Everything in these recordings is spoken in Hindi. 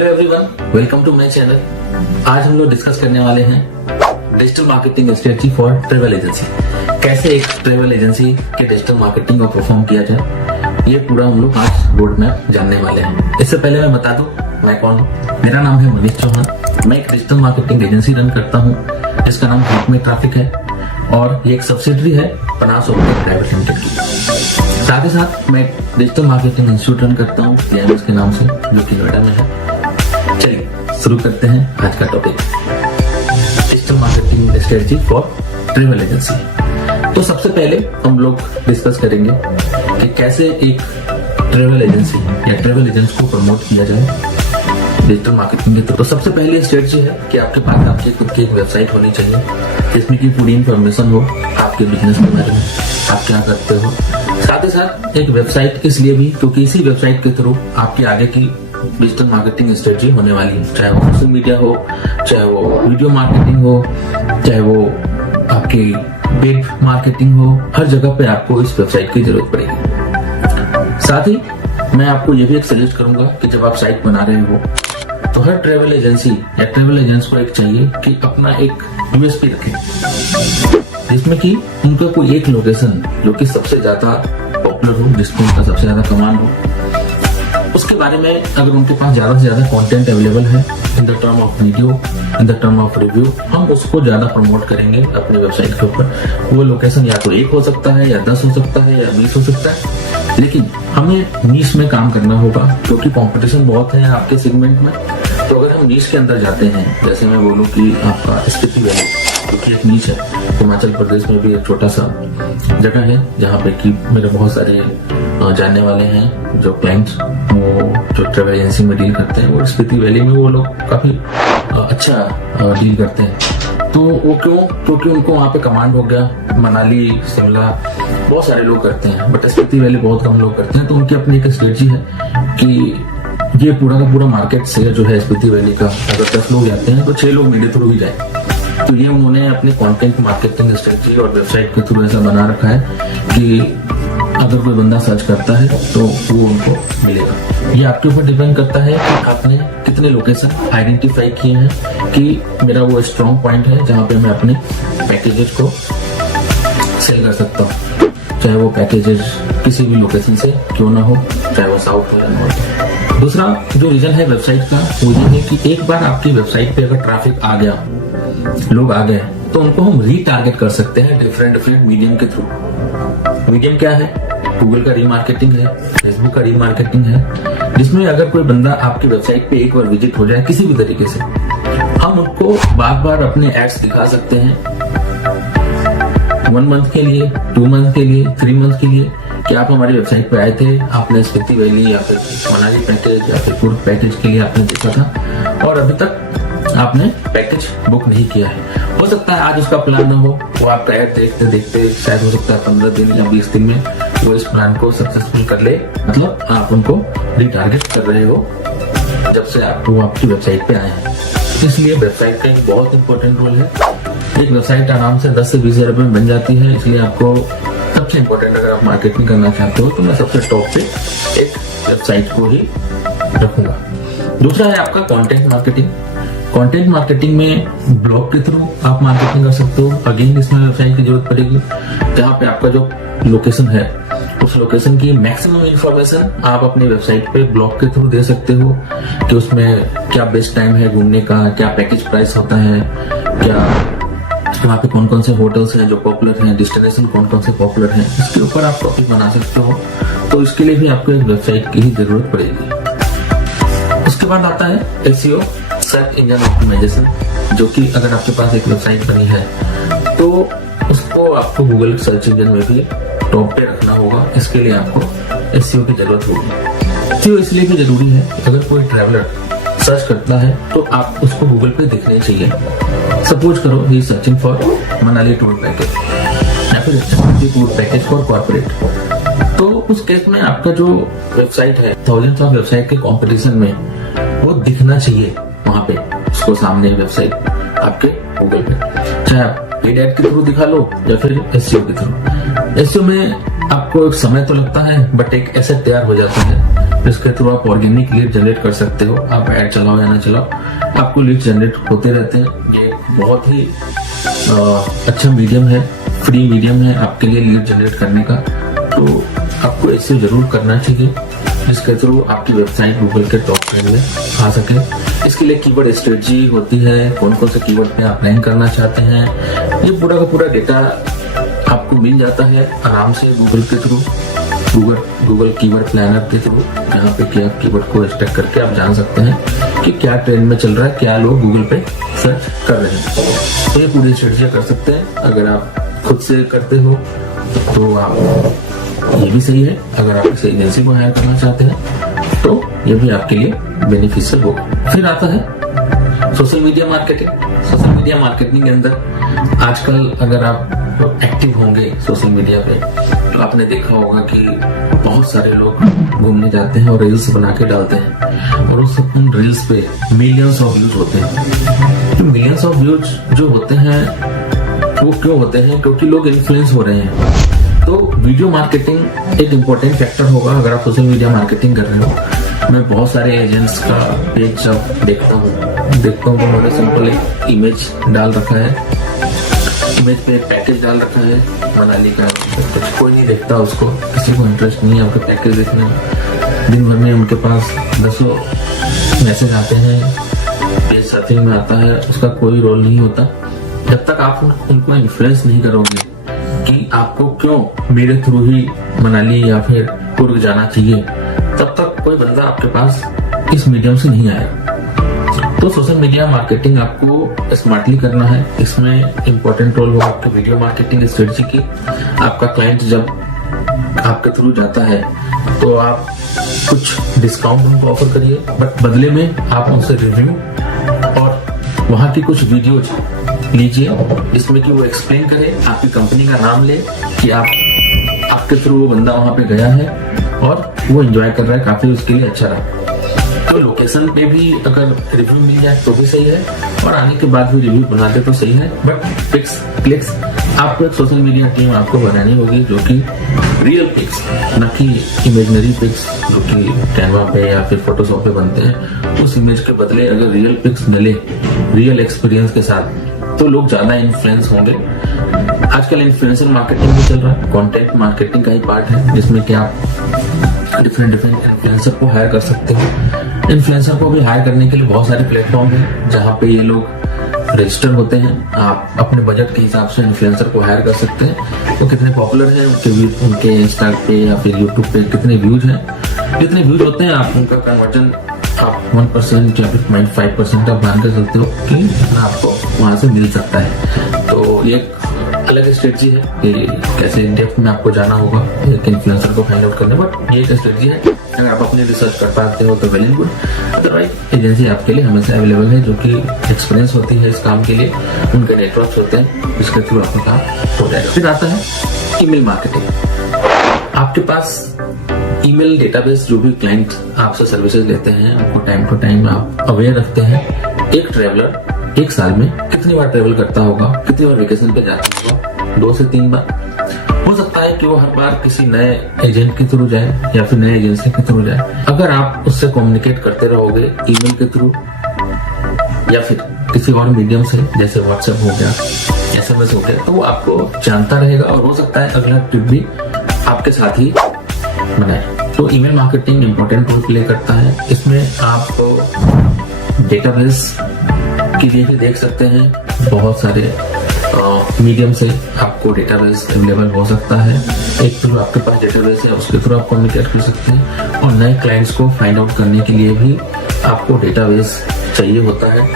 Hello everyone, welcome to my channel. आज हम लोग डिस्कस करने वाले हैं digital marketing strategy for travel agency. कैसे एक ट्रैवल एजेंसी के डिजिटल मार्केटिंग को परफॉर्म किया जाए, ये पूरा हम लोग आज रोड मैप जानने वाले हैं। इससे पहले मैं बता दूं मैं कौन हूँ। मेरा नाम है मनीष चौहान। मैं एक डिजिटल मार्केटिंग एजेंसी रन करता हूँ जिसका नाम हेल्प में ट्रैफिक है और ये एक सब्सिडरी है पनास सॉफ्टवेयर प्राइवेट लिमिटेड की। साथ ही साथ मैं डिजिटल मार्केटिंग इंस्टीट्यूट रन करता हूँ DMS के नाम से, जो कि नोएडा में है। चलिए शुरू करते हैं आज का topic, digital marketing strategy for travel agency. तो सबसे पहले हम लोग डिस्कस करेंगे कि कैसे एक ट्रैवल एजेंसी या ट्रैवल एजेंसी को प्रमोट किया जाए डिजिटल मार्केटिंग के थ्रू। तो सबसे पहली स्ट्रेटजी है कि आपके पास आपकी खुद की एक वेबसाइट होनी चाहिए जिसमें की पूरी इंफॉर्मेशन हो आपके बिजनेस के बारे में, आप क्या करते हो। साथ ही साथ एक वेबसाइट इसलिए भी क्योंकि इसी वेबसाइट के थ्रू आपकी आगे की डिजिटल मार्केटिंग स्ट्रेटजी होने वाली है, चाहे वो सोशल मीडिया हो, चाहे वो वीडियो मार्केटिंग हो, चाहे वो आपकी वेब मार्केटिंग हो। हर जगह पे आपको इस वेबसाइट की जरूरत पड़ेगी। साथ ही मैं आपको ये भी एक सजेस्ट करूंगा कि जब आप साइट बना रहे हो तो हर ट्रैवल एजेंसी या ट्रैवल एजेंट्स को एक चाहिए कि अपना एक USP रखें, जिसमें कि उनका कोई एक लोकेशन जो कि सबसे ज्यादा पॉपुलर हो, जिसमें उनका सबसे ज्यादा कमांड हो, उसके बारे में अगर उनके पास ज्यादा से ज्यादा कंटेंट अवेलेबल है in the term of video, in the term of review, हम उसको ज्यादा प्रमोट करेंगे अपने वेबसाइट के ऊपर। वो लोकेशन या तो एक हो सकता है या 10 हो सकता है या 20 हो सकता है, लेकिन हमें नीश में काम करना होगा क्योंकि कंपटीशन बहुत है आपके सेगमेंट में। तो अगर हम नीश के अंदर जाते हैं, जैसे मैं बोलूँ कि आपका स्पीति वैली क्योंकि एक नीच है, हिमाचल प्रदेश में भी एक छोटा सा जगह है जहाँ पे कि मेरे बहुत सारे जानने वाले हैं जो क्लाइंट्स वो जो ट्रैवल एजेंसी में डील करते हैं, वो स्पीति वैली में वो लोग काफी अच्छा डील करते हैं। तो वो क्यों? क्योंकि उनको वहाँ पे कमांड हो गया। मनाली, शिमला बहुत सारे लोग करते हैं, बट स्पीति वैली बहुत कम लोग करते हैं। तो उनकी अपनी एक स्ट्रेटजी है कि ये पूरा का पूरा मार्केट शेयर जो है स्पीति वैली का, अगर 10 लोग जाते हैं तो 6 लोग मेरे थ्रू ही जाए। तो ये उन्होंने अपने कंटेंट मार्केटिंग स्ट्रेटजी और वेबसाइट के थ्रू ऐसा बना रखा है कि अगर कोई बंदा सर्च करता है तो वो उनको मिलेगा। ये आपके ऊपर डिपेंड करता है कि आपने कितने लोकेशन आइडेंटिफाई किए हैं कि मेरा वो स्ट्रॉन्ग पॉइंट है जहाँ पे मैं अपने पैकेजेस को सेल कर सकता हूँ, चाहे वो पैकेजेस किसी भी लोकेशन से क्यों ना हो, चाहे वो साउथ हो या नॉर्थ। दूसरा जो रीजन है वेबसाइट का वो ये है कि एक बार आपकी वेबसाइट पे अगर ट्रैफिक आ गया, लोग आ गए, तो उनको हम रीटारगेट कर सकते हैं डिफरेंट मीडियम के थ्रू। मीडियम क्या है? गूगल का रीमार्केटिंग है, फेसबुक का रीमार्केटिंग है, जिसमें अगर कोई बंदा आपकी वेबसाइट पे एक बार विजिट हो जाए किसी भी तरीके से, हम उनको बार बार अपने एड्स दिखा सकते हैं 1 मंथ के लिए, 2 मंथ के लिए, 3 मंथ के लिए कि आप हमारी वेबसाइट पे आए थे, आपने स्पीति वैली या फिर मनाली पैकेज या फिर कुर्ग पैकेज के लिए आपने देखा था और अभी तक आपने पैकेज बुक नहीं किया है। हो सकता है आज उसका प्लान ना हो, वो आप ऐड देखते देखते शायद हो सकता है 15 दिन या 20 दिन में वो इस प्लान को सक्सेसफुल कर ले। मतलब आप उनको रिटारगेट कर रहे हो जब से वो आपकी वेबसाइट पे आए हैं। इसलिए वेबसाइट का एक बहुत इंपॉर्टेंट रोल है। एक वेबसाइट आराम से 10 से 20 हजार रुपए में बन जाती है, इसलिए आपको सबसे इंपॉर्टेंट अगर आप मार्केटिंग करना चाहते हो तो मैं सबसे टॉप पे एक वेबसाइट को ही रखूंगा। दूसरा है आपका कंटेंट मार्केटिंग। कंटेंट मार्केटिंग में ब्लॉग के थ्रू आप मार्केटिंग कर सकते हो। अगेन इसमें वेबसाइट की जरूरत पड़ेगी जहाँ पे आपका जो लोकेशन है उस लोकेशन की मैक्सिमम इंफॉर्मेशन आप अपने वेबसाइट पे ब्लॉग के थ्रू दे सकते हो कि उसमें क्या बेस्ट टाइम है घूमने का, क्या पैकेज प्राइस होता है, क्या वहाँ पे कौन कौन से होटल्स हैं जो पॉपुलर हैं, डेस्टिनेशन कौन कौन से पॉपुलर हैं, इसके ऊपर आप टॉपिक बना सकते हो। तो इसके लिए भी आपको एक वेबसाइट की ही जरूरत पड़ेगी। उसके बाद आता है SEO, सर्च इंजन ऑप्टिमाइजेशन, जो कि अगर आपके पास एक वेबसाइट बनी है तो उसको आपको गूगल सर्च इंजन में भी टॉप पे रखना होगा। इसके लिए आपको SEO की जरूरत होगी। SEO इसलिए भी जरूरी है कि अगर कोई ट्रैवलर सर्च करता है तो आप उसको गूगल पे दिखने चाहिए। सपोज करो he searching for Manali tour package या फिर टूर पैकेज फॉर कॉर्पोरेट, तो उस केस में आपका जो वेबसाइट है थाउजेंड्स ऑफ वेबसाइट के कंपटीशन में वो दिखना चाहिए वहां पे, उसको सामने वेबसाइट आपके गूगल पे, चाहे आप पेड ऐड के थ्रू दिखा लो या फिर SEO के थ्रू। SEO में आपको एक समय तो लगता है बट एक एसेट तैयार हो जाता है इसके थ्रू आप ऑर्गेनिक लीड जनरेट कर सकते हो। आप ऐड चलाओ या ना चलाओ, आपको लीड जनरेट होते रहते हैं। ये बहुत ही अच्छा मीडियम है, फ्री मीडियम है आपके लिए लीड जनरेट करने का। तो आपको इसे जरूर करना चाहिए, जिसके थ्रू आपकी वेबसाइट गूगल के टॉप 10 में आ सके। इसके लिए कीवर्ड स्ट्रेटजी होती है, कौन कौन से कीवर्ड पे आप रैंक करना चाहते हैं, ये पूरा का पूरा डेटा आपको मिल जाता है आराम से गूगल के थ्रू, गूगल कीवर्ड प्लानर के थ्रू, जहाँ पे कि आप कीवर्ड को स्टैक करके आप जान सकते हैं कि क्या ट्रेंड में चल रहा है, क्या लोग गूगल पे सर्च कर रहे हैं। तो ये पूरी स्ट्रेटजी कर सकते हैं। अगर आप खुद से करते हो तो आप ये भी सही है। अगर आप किसी एजेंसी को हायर करना चाहते हैं तो ये भी आपके लिए बेनिफिशियल होगा। फिर आता है social media marketing. Social media marketing के अंदर आजकल अगर आप एक्टिव होंगे सोशल मीडिया पे तो आपने देखा होगा कि बहुत सारे लोग घूमने जाते हैं और रील्स बना के डालते हैं, और उन रील्स पे मिलियंस ऑफ व्यूज होते हैं। तो मिलियंस ऑफ व्यूज जो होते हैं वो क्यों होते हैं? क्योंकि लोग इन्फ्लुएंस हो रहे हैं। तो वीडियो मार्केटिंग एक इम्पोर्टेंट फैक्टर होगा अगर आप सोशल मीडिया मार्केटिंग कर रहे हो। मैं बहुत सारे एजेंट्स का पेज जब देखता हूँ तो उन्होंने सिंपल एक इमेज डाल रखा है, इमेज पे एक पैकेज डाल रखा है मनाली का। कोई नहीं देखता उसको, किसी को इंटरेस्ट नहीं है आपके पैकेज देखने में। दिन भर में उनके पास 10 मैसेज आते हैं, पेज सर्फिंग में आता है, उसका कोई रोल नहीं होता। जब तक आप उनको इन्फ्लुएंस नहीं करोगे कि आपको क्यों मेरे थ्रू ही मनाली या फिर कुर्ग जाना चाहिए, तब तक कोई बंदा आपके पास इस मीडियम से नहीं आएगा। तो सोशल मीडिया मार्केटिंग आपको स्मार्टली करना है। इसमें इंपॉर्टेंट रोल होगा आपके वीडियो मार्केटिंग स्ट्रेटजी की। आपका क्लाइंट जब आपके थ्रू जाता है तो आप कुछ डिस्काउंट उनको ऑफर करिए, बट बदले में आप उनसे रिव्यू और वहां की कुछ वीडियोज लीजिए जिसमें कि वो एक्सप्लेन करे, आपकी कंपनी का नाम ले कि आपके थ्रू वो बंदा वहां पे गया है और वो एंजॉय कर रहा है, काफी उसके लिए अच्छा रहा। तो लोकेशन पे भी अगर रिव्यू मिल जाए तो भी सही है, और आने के बाद भी रिव्यू बना दे तो सही है। बट पिक्स क्लिक्स आपको एक सोशल मीडिया टीम आपको बनानी होगी जो कि रियल पिक्स, न कि इमेजनरी पिक्स जो कि कैनवा पे या फिर फोटोशॉप पे बनते हैं। उस इमेज के बदले अगर रियल पिक्स मिले रियल एक्सपीरियंस के साथ तो लोग ज्यादा इन्फ्लुएंस होंगे। आजकल इन्फ्लुएंसर मार्केटिंग भी चल रहा है, कंटेंट मार्केटिंग का ही पार्ट है, जिसमें कि आप डिफरेंट इन्फ्लुएंसर को हायर कर सकते हो। इन्फ्लुएंसर को भी हायर करने के लिए बहुत सारे प्लेटफॉर्म हैं जहाँ पे ये लोग रजिस्टर होते हैं। आप अपने बजट के हिसाब से इन्फ्लुएंसर को हायर कर सकते हैं। तो कितने पॉपुलर हैं उनके इंस्टा पे या फिर यूट्यूब पे कितने व्यूज हैं, जितने व्यूज होते हैं आप उनका कन्वर्जन आप 1% या फिर 0.5% आप मान कर सकते हो कि आपको वहां से मिल सकता है। तो ये अलग स्ट्रेटजी है कि कैसे डेप्थ में आपको जाना होगा एक इन्फ्लुएंसर को फाइंड आउट करने, बट ये एक स्ट्रेटजी है। अगर आप अपनी रिसर्च कर पाते हो तो well and good, otherwise agency आपके लिए हमेशा अवेलेबल है जो कि एक्सपीरियंस होती है इस काम के लिए, उनके नेटवर्क होते हैं, इसके थ्रू आपका काम हो जाएगा। फिर आता है ईमेल मार्केटिंग। आपके पास ईमेल डेटाबेस जो भी क्लाइंट आपसे सर्विसेज लेते हैं आपको टाइम टू टाइम आप अवेयर रखते हैं। एक ट्रेवलर एक साल में कितनी बार ट्रेवल करता होगा, कितनी बार वेकेशन पे जाता होगा, 2 से 3 बार। हो सकता है कि वो हर बार किसी नए एजेंट के थ्रू जाए या फिर नए एजेंसी के थ्रू जाए। अगर आप उससे कम्युनिकेट करते रहोगे ईमेल के थ्रू या फिर किसी और मीडियम से जैसे व्हाट्सएप हो गया, SMS हो गया, तो वो आपको जानता रहेगा और हो सकता है अगला ट्रिप भी आपके साथ ही बनाए। तो email marketing important role play करता है। इसमें आप डेटाबेस के लिए भी देख सकते हैं, बहुत सारे मीडियम से आपको डेटाबेस अवेलेबल हो सकता है। एक थ्रू आपके पास डेटाबेस है उसके थ्रू आप कम्युनिकेट कर सकते हैं, और नए क्लाइंट्स को फाइंड आउट करने के लिए भी आपको डेटाबेस चाहिए होता है।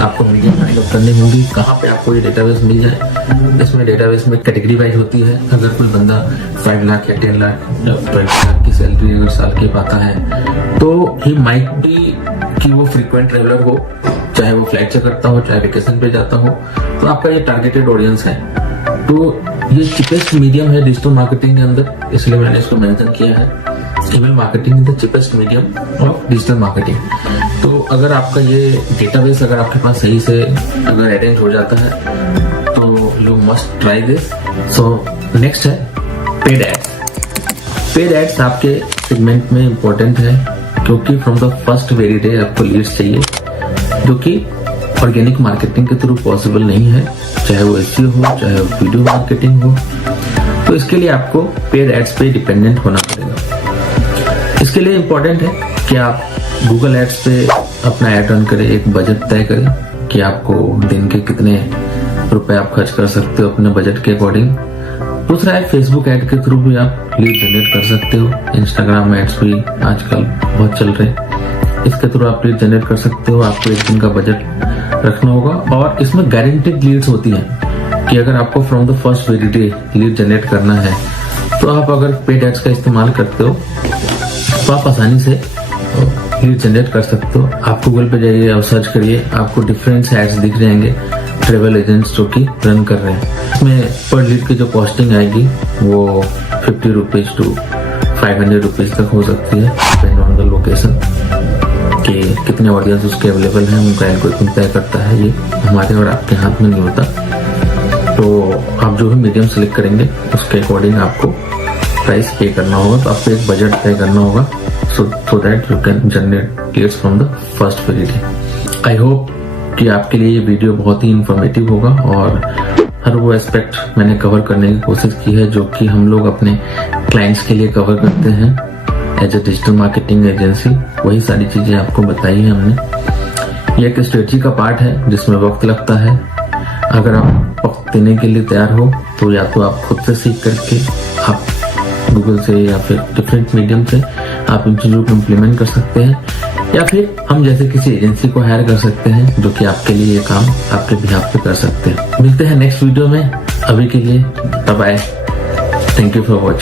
आपको मीडियम फाइंड आउट करनी होगी कहाँ पे आपको ये डेटाबेस मिल जाए। इसमें डेटाबेस में कैटेगरी वाइज होती है। अगर कोई बंदा 5 लाख या 10 लाख या 20 लाख की सैलरी अगर साल के पाता है तो ही माइट बी कि वो फ्रीक्वेंट ट्रेवलर हो, चाहे वो फ्लाइट से करता हो चाहे वेकेशन पे जाता हो, तो आपका ये टारगेटेड ऑडियंस है। तो ये चीपेस्ट मीडियम है डिजिटल मार्केटिंग के अंदर, इसलिए मैंने इसको मेंशन किया है। Email marketing is the cheapest medium of digital marketing. तो अगर आपका ये डेटाबेस अगर आपके पास सही से अगर अरेंज हो जाता है तो you must try this. So next है पेड एड्स। पेड एड्स आपके सेगमेंट में इंपॉर्टेंट है क्योंकि from the first very day आपको लीड्स चाहिए, जो कि ऑर्गेनिक मार्केटिंग के थ्रू पॉसिबल नहीं है, चाहे वो एसईओ हो, चाहे वो वीडियो मार्केटिंग हो। तो इसके लिए आपको पेड एड्स पे डिपेंडेंट होना पड़ेगा। इसके लिए इंपॉर्टेंट है कि आप गूगल एड्स पे अपना ऐड रन करें, एक बजट तय करें कि आपको दिन के कितने रुपए आप खर्च कर सकते हो अपने बजट के अकॉर्डिंग। दूसरा है फेसबुक ऐड के थ्रू भी आप लीड जनरेट कर सकते हो। इंस्टाग्राम एड्स भी आजकल बहुत चल रहे हैं, इसके थ्रू आप लीड जनरेट कर सकते हो। आपको एक दिन का बजट रखना होगा और इसमें गारंटेड लीड्स होती हैं कि अगर आपको from the first very day lead generate करना है तो आप अगर पेड एड्स का इस्तेमाल करते हो तो आप आसानी से लीड जनरेट कर सकते हो। आप गूगल पे जाइए और सर्च करिए, आपको डिफरेंट एड्स दिख जाएंगे ट्रेवल एजेंट्स जो कि रन कर रहे हैं। इसमें पर लीड की जो कॉस्टिंग आएगी वो 50 रुपीज टू 500 रुपीज तक हो सकती है, डिपेंड ऑन द लोकेशन कि कितने ऑडियंस उसके अवेलेबल हैं, उनका एल्गोरिथम तय करता है। ये हमारे और आपके हाथ में नहीं होता। तो आप जो भी मीडियम सेलेक्ट करेंगे उसके अकॉर्डिंग आपको प्राइस पे करना होगा। तो आपको एक बजट पे करना होगा so that you can generate leads from the first very day. I hope कि आपके लिए ये वीडियो बहुत ही इंफॉर्मेटिव होगा और हर वो एस्पेक्ट मैंने कवर करने की कोशिश की है जो कि हम लोग अपने क्लाइंट्स के लिए कवर करते हैं as a digital marketing agency. वही सारी चीजें आपको बताई है हमने। ये एक स्ट्रेटजी का पार्ट है जिसमें वक्त लगता है। अगर आप वक्त देने के लिए तैयार हो तो या तो आप खुद से सीख करके आप गूगल से या फिर डिफरेंट मीडियम से आप इन चीजों को इम्प्लीमेंट कर सकते हैं, या फिर हम जैसे किसी एजेंसी को हायर कर सकते हैं जो कि आपके लिए ये काम आपके बिहाफ पे कर सकते हैं। मिलते हैं नेक्स्ट वीडियो में। अभी के लिए bye bye. Thank you for watching.